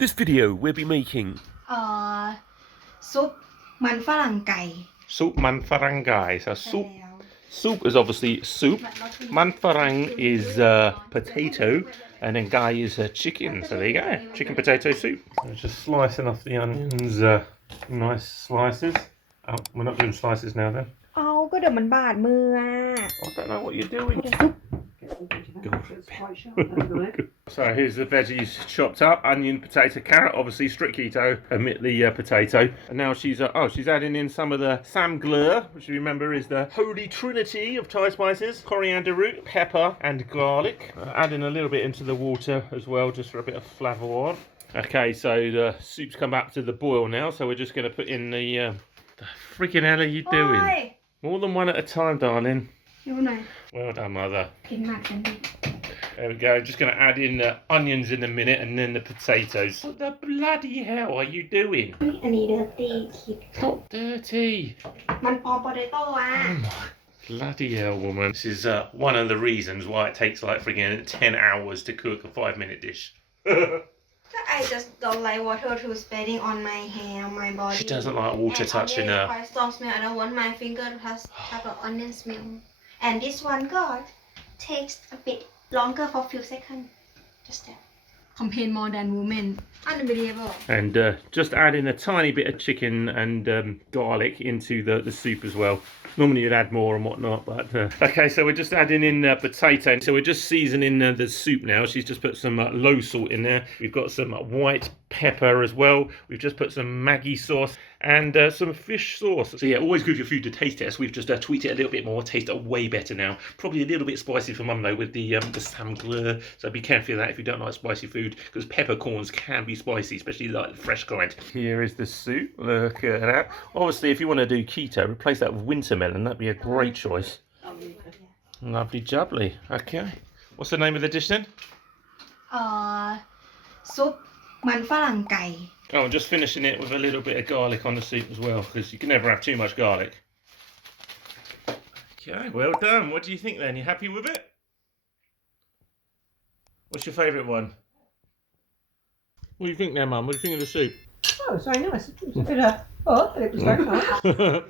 This video we'll be making ซุปมันฝรั่งไก่ Soup Man Farang Gai. So soup is obviously soup. Man Farang is potato, and then Gai is chicken. So there you go, chicken potato soup. Just slicing off the onions, nice slices. Oh, we're not doing slices now then. เอาก็เดี๋ยวมันบาดมืออ่ะ I don't know what you're doing. So here's the veggies chopped up: onion, potato, carrot. Obviously strict keto, omit the potato. And now she's adding in some of the Saam Gler, which you remember is the holy trinity of Thai spices: coriander root, pepper, and garlic. Adding a little bit into the water as well, just for a bit of flavour. Okay, so the soup's come back to the boil now. So we're just going to put in the freaking hell are you doing? More than one at a time, darling. ดูหน่อย Well done, mother. กินหมักกันดิ There we go. Just going to add in the onions in a minute and then the potatoes. What the bloody hell are you doing? อันนี้เดอร์ตี้คิด It's not dirty. มันพอโปเตโต้อ่ะ Oh my bloody hell, woman. This is one of the reasons why it takes like freaking 10 hours to cook a 5-minute dish. I just don't like water to spreading on my hair, on my body. She doesn't like water touching her. Quite strong smell. I don't want my finger to have an onion smell. And this one, God, takes a bit longer for a few seconds. Just that. Complain more than women. Unbelievable. And just add in a tiny bit of chicken and garlic into the soup as well. Normally you'd add more and whatnot, but okay, so we're just adding in potato. So we're just seasoning the soup now. She's just put some low salt in there. We've got some white pepper as well. We've just put some Maggi sauce and some fish sauce. So yeah, always good for food to taste test. We've just tweaked it a little bit more, taste it way better now. Probably a little bit spicy for mum though with the Saam Gler. So be careful of that if you don't like spicy food, because peppercorns can be spicy, especially like the fresh kind. Here is the soup. Look at that. Obviously, if you want to do keto, replace that with winter melon. That'd be a great choice. Lovely jubbly. Okay. What's the name of the dish then? ซุปมันฝรั่งไก่ Oh, and just finishing it with a little bit of garlic on the soup as well, because you can never have too much garlic. Okay, well done. What do you think then? You happy with it? What's your favourite one? What do you think there, Mum? What do you think of the soup? Oh, it's very nice. It was a bit of, it was very nice.